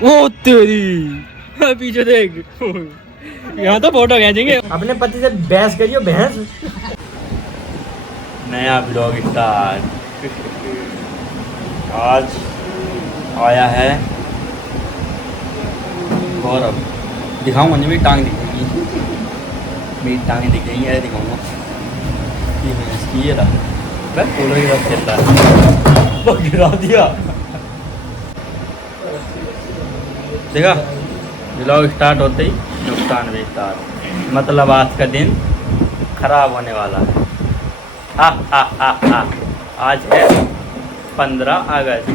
ओ तेरी पीछे देख, यहाँ तो फोटो खींचेंगे। अपने पति से बहस करियो, बहस। नया ब्लॉग स्टार्ट। आज आया है गौरव। दिखाऊंगा नहीं, मेरी टांग दिखेगी, मेरी टांगें दिख रही है, दिखाऊंगा। ये रहा मैं फूलों की बात खेलता है, वो गिरा दिया। देखा, ब्लॉग स्टार्ट होते ही नुकसान भी स्टार्ट, मतलब आज का दिन खराब होने वाला है। आज है 15 अगस्त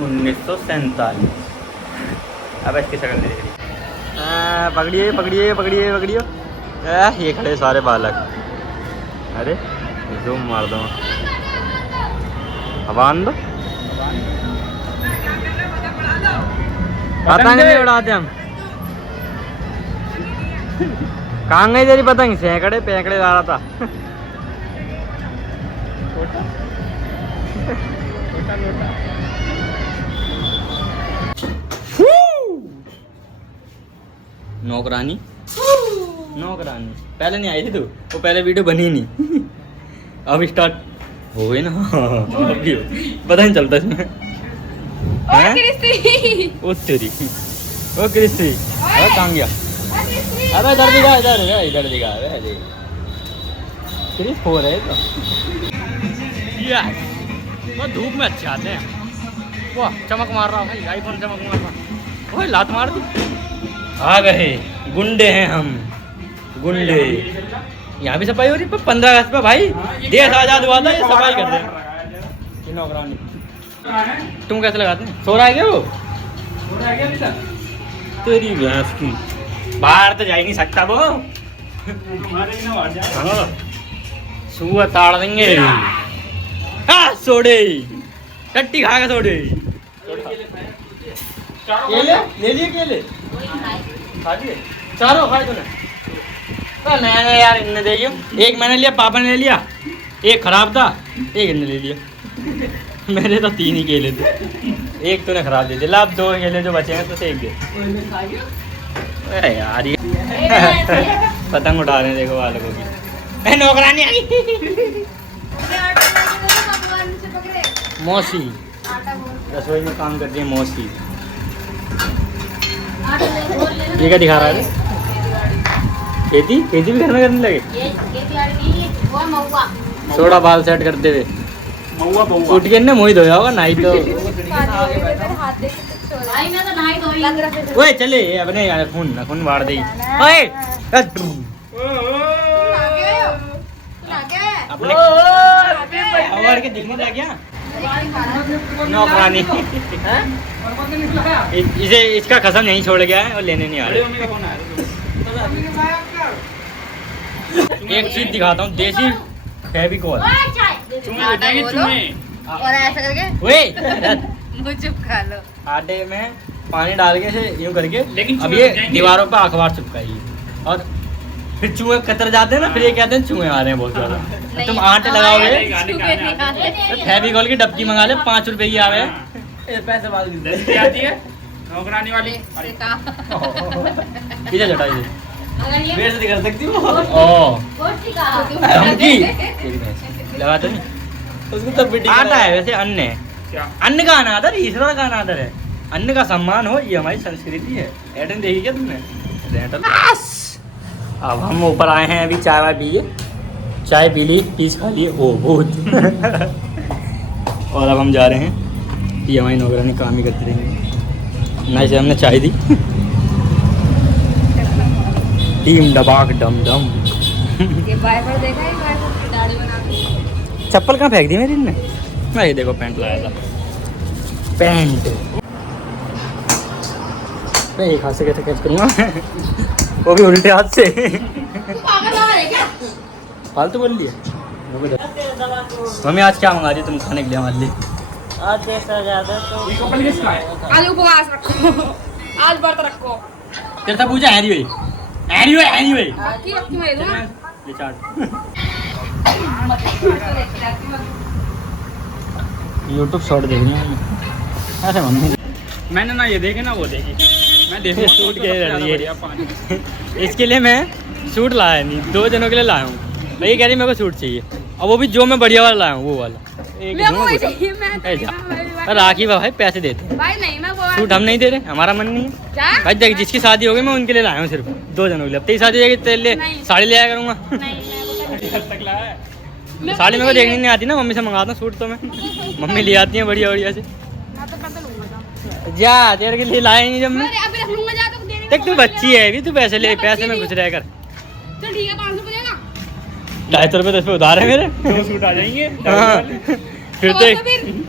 1947। अब इसकी शक्ल नहीं दिख रही। पकड़िए पकड़िए पकड़िए पकड़िए। ये खड़े सारे बालक। अरे जूम मार दो, हवान दो, पतंग नहीं उड़ाते हम। कहाँ गई तेरी पतंग? सैकड़े पैकड़े जा रहा था। नौकरानी नौकरानी पहले नहीं आई थी तू, वो पहले वीडियो बनी नहीं। अब स्टार्ट हो गई ना। अभी पता नहीं चलता इसमें। ओ तेरी, ओ क्रिस्टी, अरे कहाँ गया? अबे इधर दिखा, इधर दिखा। अबे क्रिस हो रहे तो वो धूप में अच्छे आते हैं। वाह चमक मार रहा भाई, आईफोन चमक मार रहा। ओए लात मार दी। आ गए, गुंडे हैं हम, गुंडे। यहाँ भी सफाई हो रही है 15 अगस्त पे भाई, देश आजाद हुआ था, ये सफाई कर रहे। नौकरानी तुम कैसे लगाते हैं? सो रहा है क्या वो? तेरी भैंस की, बाहर तो जा ही नहीं सकता वो। सुअर ताड़ देंगे। सोडे टट्टी खा के सोडे। केले ले लिए, केले खा लिए, चारों खाए तूने? नया यार, इनने दे दियो। एक मैंने लिया, पापा ने ले लिया, एक खराब था, एक इनने ले लिया। मेरे तो 3 ही केले थे, एक तूने खराब दे दिया। अब 2 केले जो बचे हैं तो एक दे। अरे यार ये पतंग उठा रहे हैं, देखो बालकों की। नौकरानी आई। मौसी रसोई में काम करती है मौसी। ये क्या दिखा रहा है? खेती खेती भी घर में करने लगे। थोड़ा बाल सेट करते हुए उठ के ने मुँह धोया होगा, नहीं तो ओए चले अपने यार खून वाड़ दे। ओए अपने और के दिखने लग गया नौकरानी। इसे इसका कसम नहीं छोड़ गया है और लेने नहीं आ रहे। एक चीज दिखाता हूँ, देसी फेविकोल। और ऐसा करके मुझे चिपका लो। आटे में पानी डाल के यूं करके, लेकिन अब ये दीवारों पे अखबार चिपकाइए और फिर चूहे कतर जाते हैं ना, फिर ये कहते हैं चूहे आ रहे हैं बहुत ज्यादा। तुम आटे लगाओगे, फेविकोल की डब्बी मंगा ले, 5 रुपए की आवे। पैसे नौकरानी वाली पीछे चटाई बेइज्जती कर सकती हो। लगाते नहीं उसको तो आता है वैसे। अन्न है, अन्न का अनादर ईश्वर का अनादर है। अन्न का सम्मान हो, ये हमारी संस्कृति है। एटन देखी क्या तुमने? अब हम ऊपर आए हैं, अभी चाय वाय पिए, चाय पी ली, पीस खा लिए, ओ बहुत। और अब हम जा रहे हैं, ये हमारी नौकरानी काम ही करती रहेंगे। ना इसे हमने चाय दी। टीम डबाक डम डम। चप्पल कहाँ फेंक दी मेरी इनने? ये देखो पैंट लाया था, पैंट। मैं एक हाथ से कैसे कैच करूँगा? वो भी उल्टे हाथ से। फालतू बोल लिया। मम्मी आज क्या मंगा रही तुम खाने के लिए हमारे लिए? आज जैसा ज्यादा तो आज उपवास रखो, आज व्रत रखो। तेरे से पूछा हैरी भाई, हैरी भाई, हैरी भाई। यूट्यूब शॉर्ट देखनी है ऐसे मम्मी। मैंने ना ये देखे ना वो देखी, मैं देखूँ सूट के लिए पानी। इसके लिए मैं सूट लाया नहीं, 2 जनों के लिए लाया हूँ। भाई कह रही मेरे को सूट चाहिए, और वो भी जो मैं बढ़िया वाला लाया हूँ वो वाला। मेरे को वही चाहिए, मैं राखी भाई पैसे देते हैं भाई नहीं मैं वो सूट हम नहीं दे रहे, हमारा मन नहीं है क्या भाई। देख जिसकी शादी होगी मैं उनके लिए लाया हूँ सिर्फ 2 जनों के लिए। अब तेरी शादी हो जाएगी तेरे लिए नहीं। साड़ी ले आया करूँगा। नहीं मैं तक लाया है। साड़ी मेरे को देखनी नहीं आती ना, मम्मी से मंगाता हूँ सूट तो मैं। मम्मी ले आती है बढ़िया बढ़िया से। तो पैसे लूंगा जा तेरे के लिए लाए नहीं जब मैं। अरे अभी रख लूंगा जा तो देने देख तू बच्ची है अभी, तू पैसे ले, पैसे में घुस रह कर। चल ठीक है 500 मिलेगा 250 रुपये तो इसमें उधार है मेरे। 2 सूट आ जाएंगे। हाँ फिर तो देख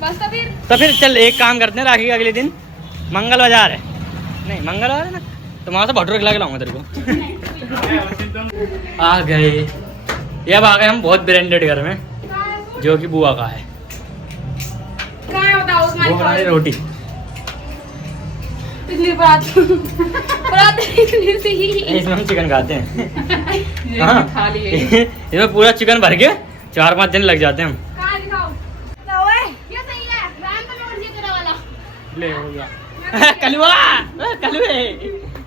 बस तो फिर तो फिर चल एक काम करते हैं, राखी के अगले दिन मंगल बाजार है, नहीं मंगलवार है ना, तो वहाँ से भटूरे खिला के लाऊंगा तेरे को। आ गए ये, अब आ गए हम बहुत ब्रांडेड घर में, जो कि बुआ का है। क्या बताओ वो बना रही रोटी। पिछली बात इतनी सी इसमें हम चिकन खाते हैं। ये हाँ। खा लिए इसमें पूरा चिकन भर के 4-5 दिन लग जाते हैं हम। कहाँ दिखाओ क्या ओए ये सही है राम तो मैं ये तेरा वाला ले हो गया। कलुआ कलुए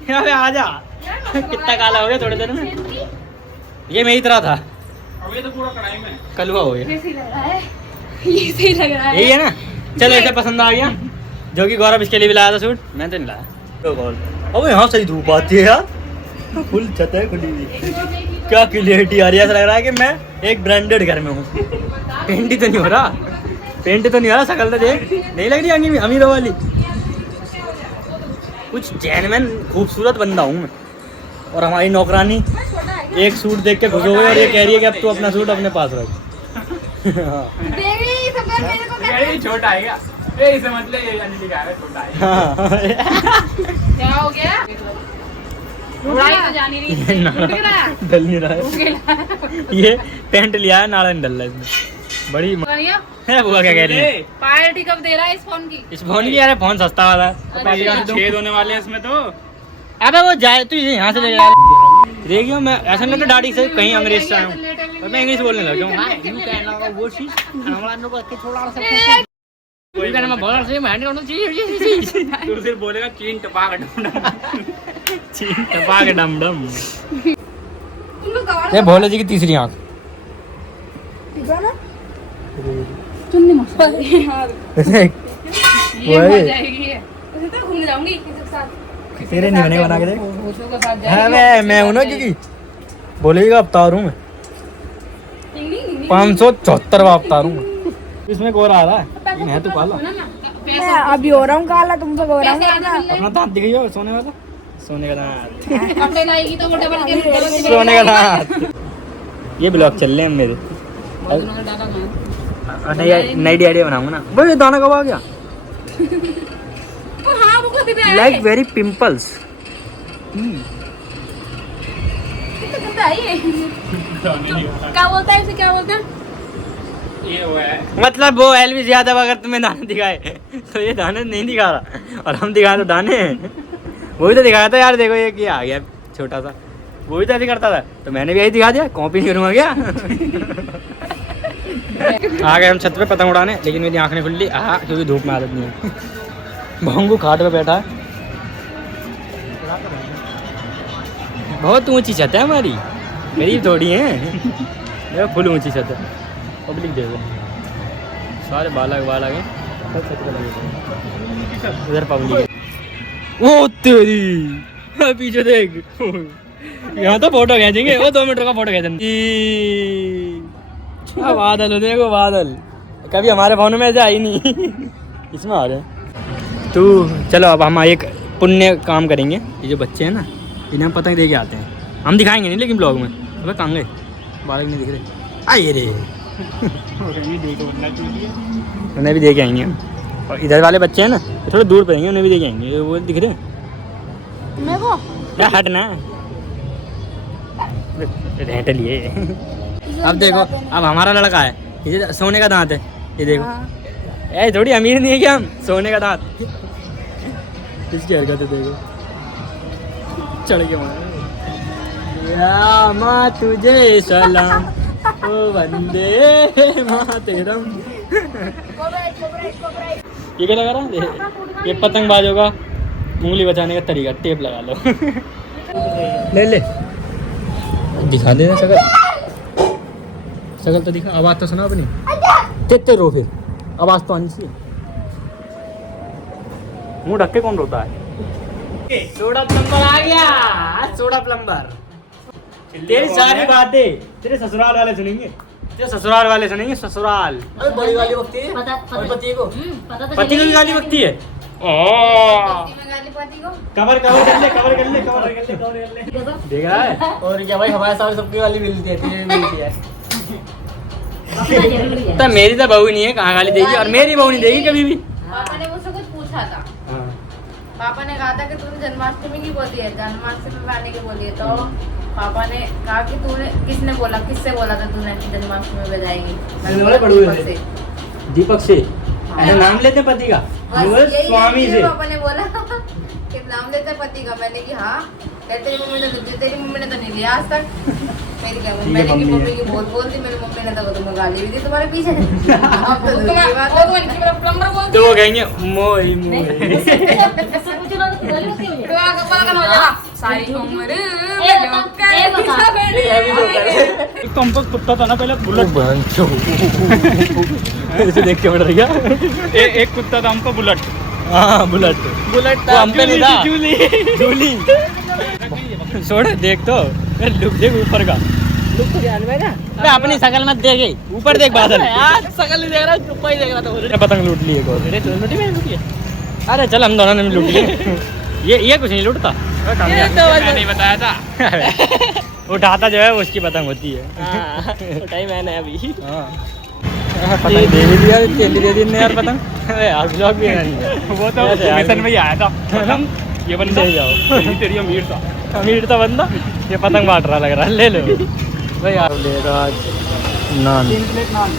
यहाँ पे आ जा। कितना काला हो गया थोड़ी देर में। ये मेरी तरह था, अब ये तो पूरा कढ़ाई में। कलुआ हो गया। ये सही लग रहा है ये सही लग रहा है यही है ना, चलो इसे पसंद आ गया। जो कि गौरव इसके लिए भी लाया था सूट, मैं तो नहीं लाया। अब यहाँ सही धूप आती है यार, फुल छत है खुली हुई। क्या क्लियरिटी आ रही है, ऐसा लग रहा है कि मैं एक ब्रांडेड घर में हूँ। पेंट ही तो नहीं हो रहा, पेंट तो नहीं हो रहा, शकल तो देख नहीं लग रही अमीरों वाली। कुछ जेन्युइन खूबसूरत बंदा हूँ मैं। और हमारी नौकरानी एक सूट देख के खुश हो गई और ये कह रही है कि अब तू अपना सूट अपने पास रख। हाँ। देख रही सब मेरे को ये छोटा है क्या? ये इसे मतलब ये अंजलि का है, छोटा है। हाँ। क्या हो गया उड़ाई तो जानी नहीं ये नाड़ा उड़ गया डल नहीं रहा है। ये पेंट लिया है, नाड़ा नहीं डल रहा है इसमें। बड़ी बढ़िया है बुआ क्या कह रही है। पार्टी कब दे रहा है इस फोन की इस फोन की यार, फोन सस्ता वाला है। पहले का छेद होने वाले हैं इसमें तो। अबे वो जाए तू इसे यहाँ से ले जा। देखियो मैं ऐसा नहीं लगता दाढ़ी से कहीं अंग्रेज से आया हूँ, और मैं इंग्लिश बोलने लग जाऊँ। वो चीज कोई कहना मैं बहुत से मैं नहीं करना चाहिए। तू सिर्फ बोलेगा चीन टपाक ढूंढा। चीन टपा के डम डम। तुम लोग गवार ये भोले जी की तीसरी आंख। चुन्नी मस्त यार ये वही। हो जाएगी ये उसे तो घूमने जाऊंगी किसी के साथ तेरे नहीं बनेगा बना के दे। भूतों के साथ हाँ जाएगी मैं हूँ ना, क्योंकि बोलेगा अवतार हूँ मैं। 574वां अवतार हूँ। इसमें गोरा आ रहा है, लेकिन है तो काला। पैसा अभी हो रहा हूँ काला, तुमसे हो रहा हूँ पैसे आधा मिल अपना दांत दिखाइए सोने वाला, सोने का दांत, कपड़े लाएगी तो वो डबल के सोने का दांत। ये ब्लॉग चल रहे हैं मेरे। नई आइडिया बनाऊंगा ना भाई। दाना कब आ गया? हाँ वो कभी भी आया लाइक वेरी पिंपल्स। क्या बोलता है इसे क्या बोलता है ये वो है। मतलब वो एलविस यादव अगर तुम्हें दाने दिखाए तो ये दाने नहीं दिखा रहा, और हम दिखाए तो दाने हैं। वही तो दिखाया था यार, देखो ये क्या आ गया छोटा सा। वही तो ऐसे करता था, तो मैंने भी यही दिखा दिया, कॉपी नहीं करूँगा क्या। आ गए हम छत पे पतंग उड़ाने, लेकिन मेरी आँख नहीं खुल रही क्योंकि धूप में आदत नहीं है। भोंगू खाट पे बैठा है। बहुत ऊंची छत है हमारी, गरीब थोड़ी है। देखो फुल ऊंची छत है। पब्लिक देखो सारे बालक बालक हैं, सब छत पे लगे हुए हैं। इधर पब्लिक है। ओ तेरी पीछे देख, यहाँ तो फोटो खींचेंगे। वो 2 मीटर का फोटो खींचेंगे। बादल हो देखो बादल, कभी हमारे फोन में ऐसे आई नहीं। इसमें आ रहे हैं। तो चलो अब हम एक पुण्य काम करेंगे। ये जो बच्चे हैं ना, इन्हें हम पतंग दे के आते हैं। हम दिखाएंगे नहीं लेकिन ब्लॉग में। अबे कहाँ गए बालक, नहीं दिख रहे। आइए रे, उन्हें भी दे के आएंगे हम। और इधर वाले बच्चे हैं ना, थोड़े दूर पड़ेंगे, उन्हें भी दे के आएंगे। वो दिख रहे मेरे को क्या हटना रेट लिए। अब देखो, अब हमारा लड़का है, ये सोने का दांत है। ये देखो ऐ थोड़ी अमीर नहीं है क्या हम, सोने का दांत। इसकी हरकत देखो, चढ़ के मार। या माँ तुझे सलाम, ओ वंदे मातरम। ये क्या लगा रहा है? ये पतंगबाजों का उंगली बचाने का तरीका, टेप लगा लो। ले ले दिखा देना शकल, शकल तो दिखा, आवाज़ तो सुना अपनी। तेते रो फिर, आवाज़ तो आनी चाहिए। मुंह ढक के कौन रोता है? सोडा प्लम्बर आ गया, सोडा प्लम्बर। तेरी सारी बातें तेरे ससुराल वाले सुनेंगे, तेरे ससुराल वाले सुनेंगे, ससुराल। अरे बड़ी गाली बकती है पति को, पति को भी गाली बकती है। कवर कवर कर ले, कवर कर ले, कवर कर ले, कवर कर ले। देख रहा है? और क्या भाई, हमारे साथ सबकी गाली मिलती है, तेरी मिलती है। तो मेरी तो बहू नहीं है, कहाँ गाली देगी? और मेरी बहू नहीं देगी कभी भी। पापा ने मुझसे कुछ पूछा था। पापा ने कहा था कि तूने जन्माष्टमी की बोली है, जन्माष्टमी में आने की बोली है, तो पापा ने कहा कि तूने किसने बोला, किससे बोला था तूने जन्माष्टमी में बजाएगी? दीपक से। ऐसा नाम लेते पति का? स्वामी से। पापा ने बोला कि नाम लेते पति का। मैंने कि हाँ। तेरी मम्मी ने तो नहीं लिया आज तक। मेरी क्या मैंने की मम्मी की बहुत बोलती, मेरी मम्मी ने तो तुम्हें गाली भी दी तुम्हारे पीछे। अब तो दूसरी बात है, प्लम्बर बोलती तो वो कहेंगे मोई मोई। तो आगे पता करना हो जाएगा सारी उम्र। तो हमको कुत्ता था ना पहले, बुलेट। इसे देख के बढ़ रही है। एक कुत्ता था हमको, बुलेट। हाँ बुलेट, बुलेट हम पे नहीं था। जूली जूली छोड़, देख तो लुक, देख ऊपर का लुक तो ध्यान में ना। मैं अपनी शकल मत देखे, ऊपर देख बादल। यार शकल नहीं देख रहा, ऊपर ही देख रहा था। पतंग लूट ली है। अरे चल, हम दोनों ने लूट लिए। ये कुछ नहीं लूटता, मैंने नहीं बताया था। उठाता जो है उसकी पतंग होती है। उठाई मैंने अभी। पतंग दे भी दिया, तेली दे दी यार पतंग। यार ब्लॉग भी नहीं, वो तो मिशन में ही आया था। ये बंदा ले जाओ, तेरी अमीर था, अमीर था बंदा। ये पतंग बांट रहा लग रहा है, ले लो भाई। यार लेगा आज नान, 3 प्लेट नान।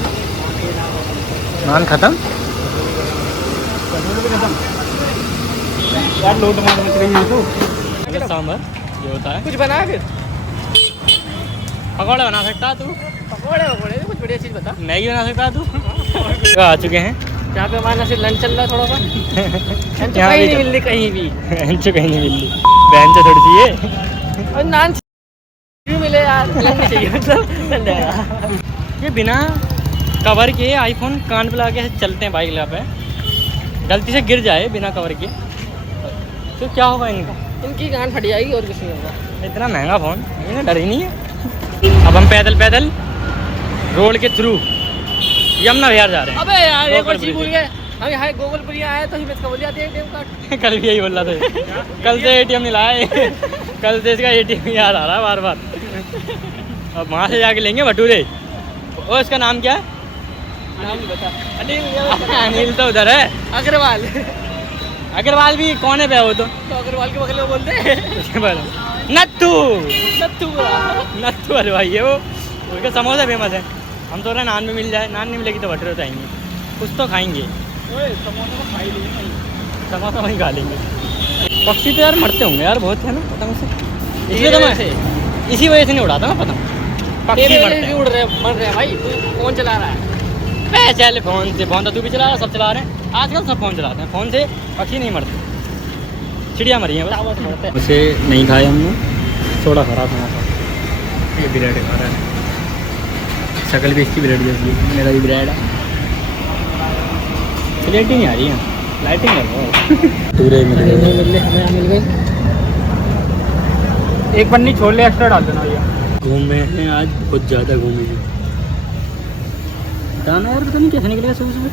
नान खत्म यार लो टमाटर मच रही है तू। सांभर ये होता है। कुछ बना फिर पकौड़े बना सकता है तू? पकौड़े वकौड़े कुछ बढ़िया चीज़ बता। मैगी बना सकता है तू? आ चुके हैं जहाँ पे हमारा सिर्फ लंच चल रहा है थोड़ा सा। लंच यहाँ कहीं भी नहीं मिल रही, कहीं भी। बेंच कहीं नहीं मिल रही, बेंच थोड़ी चाहिए। और नान क्यों मिले यार? लंच चाहिए मतलब चल जाएगा। ये बिना कवर के आईफोन कान पे लगा के चलते हैं बाइक पे, गलती से गिर जाए बिना कवर के तो क्या होगा इनका? इनकी कान फट जाएगी और कुछ नहीं होगा। इतना महंगा फ़ोन, इन्हें डर ही नहीं है। अब हम पैदल पैदल रोड के थ्रू यमुना विहार जा रहे हैं। अबे यार एक और चीज भूल गए, हम यहाँ गोकुलपुरी आए तो हिम्मत का बोल जाती है एटीएम कार्ड। कल भी यही बोल रहा था, कल से एटीएम नहीं लाए। कल से इसका एटीएम याद आ रहा है बार बार। अब वहाँ से जाके लेंगे भटूरे। और इसका नाम क्या है? नाम नहीं बता। अनिल तो उधर है। अग्रवाल। अग्रवाल भी कौन है पे? वो तो अग्रवाल के बगल में बोलते हैं नत्थू। नत्थू। नत्थू हलवाई है वो, उसके समोसा फेमस है। हम तो रहे नान में मिल जाए, नान नहीं मिलेगी तो भटूरे तो आएंगे, कुछ तो खाएंगे। समोसा वहीं खा लेंगे। पक्षी तो यार मरते होंगे यार बहुत, है ना पतंग से, इसलिए तो मैं इसी वजह से नहीं उड़ाता ना पतंग। पक्षी मरते हैं। उड़ रहे मर रहे भाई। तू कौन चला रहा है? चल फोन से, फोन तो तू भी चला रहा, सब चला रहे हैं आजकल, सब फोन चलाते हैं। फोन से पक्षी नहीं मरते, चिड़िया मरी है बस। उसे नहीं खाए हमने, थोड़ा खराब था। ये ब्रेड खा रहा है, शक्ल भी इसकी ब्रेड जैसी है, मेरा भी ब्रेड है। लाइटिंग नहीं आ रही है, लाइटिंग है। पूरे मिल गए, हमें मिल गई। एक पन्नी छोले एक्स्ट्रा डाल देना भैया। घूमे हैं आज, बहुत ज़्यादा घूमे हैं। दाना यार पता नहीं कैसे निकलेगा सुबह सुबह।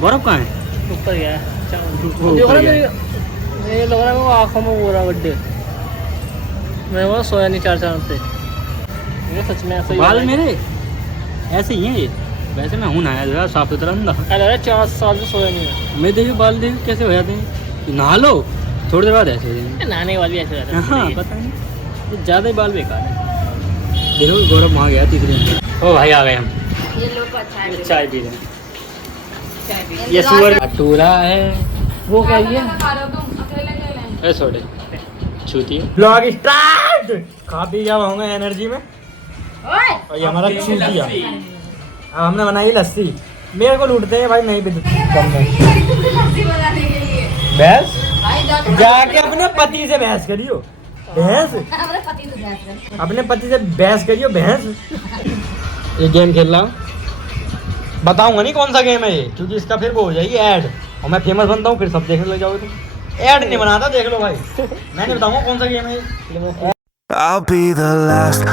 गौरव कहाँ है? ऊपर गया वो ऊपर गया। ये लग रहा है वो आँखों में वो रहा बड्डे। मैं वो सोया नहीं 4 चांद पे। ये सच में ऐसा ही बाल मेरे ऐसे ही हैं ये, वैसे मैं हूँ नहाया जरा साफ सुथरा अंदा। लग रहा है 4 साल से सोया नहीं है। मैं देखो बाल देखो कैसे हो जाते हैं, नहा लो थोड़ी देर बाद ऐसे हो जाएंगे। नहाने वाली ऐसे रहता है। हाँ पता नहीं, ये ज़्यादा ही बाल बेकार है। देखो गौरव वहाँ गया तीसरे दिन। ओ भाई आ गए हम, ये लोग को अच्छा है। चाय पी रहे हैं। चाय पी। ये सुअर भटूरा है, वो क्या है? खा रहे हो तुम अकेले? ए छोटे छूती है। Blog start. खा पी क्या होंगे एनर्जी में। ओए और ये हमारा छूतिया। अब हमने बनाई लस्सी, मेरे को लूटते हैं भाई, नहीं भी लस्सी बनाने के लिए भैंस भाई जाओ जाके अपने पति से बहस करियो। भैंस हमारे पति तो भैंस है। अपने पति से बहस करियो भैंस। ये गेम खेल रहा हूँ, बताऊंगा नहीं कौन सा गेम है ये, क्योंकि इसका फिर वो हो जाएगी ऐड, और मैं फेमस बनता हूँ, फिर सब देखने लग जाओगे तुम। ऐड नहीं बनाता, देख लो भाई, मैं नहीं बताऊंगा कौन सा गेम है ये। I'll be the last